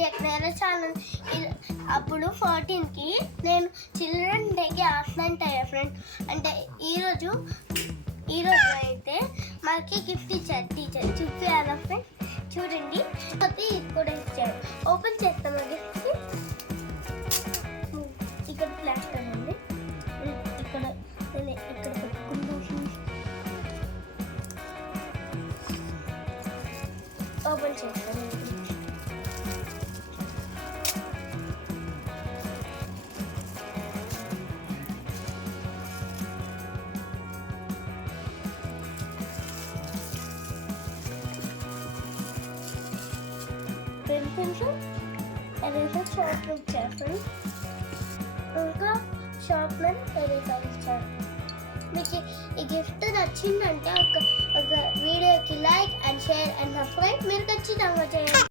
షేక్ నేరా channel. అప్పుడు 14కి నేను children డేకి ఆఫ్లైన్ అయ్యా ఫ్రెండ్. అంటే ఈరోజు అయితే మాకు గిఫ్ట్ ఇచ్చారు టీచర్. చూపించాలా ఫ్రెండ్? చూడండి, అది కూడా ఇచ్చారు. ఓపెన్ చేస్తాను గిఫ్ట్. ఇక్కడ ప్లాస్టర్ ఉంది, ఇక్కడ పెట్టుకుంటూ ఓపెన్ చేస్తాను. పెన్సిల్స్ ఎరేజర్ షార్ప్నర్ ఇచ్చారు. ఇంకా షార్ప్నర్ ఎరేజర్ ఇచ్చారు. మీకు ఈ గిఫ్ట్ నచ్చిందంటే ఒక వీడియోకి like and share and subscribe మీరు ఖచ్చితంగా చేయండి.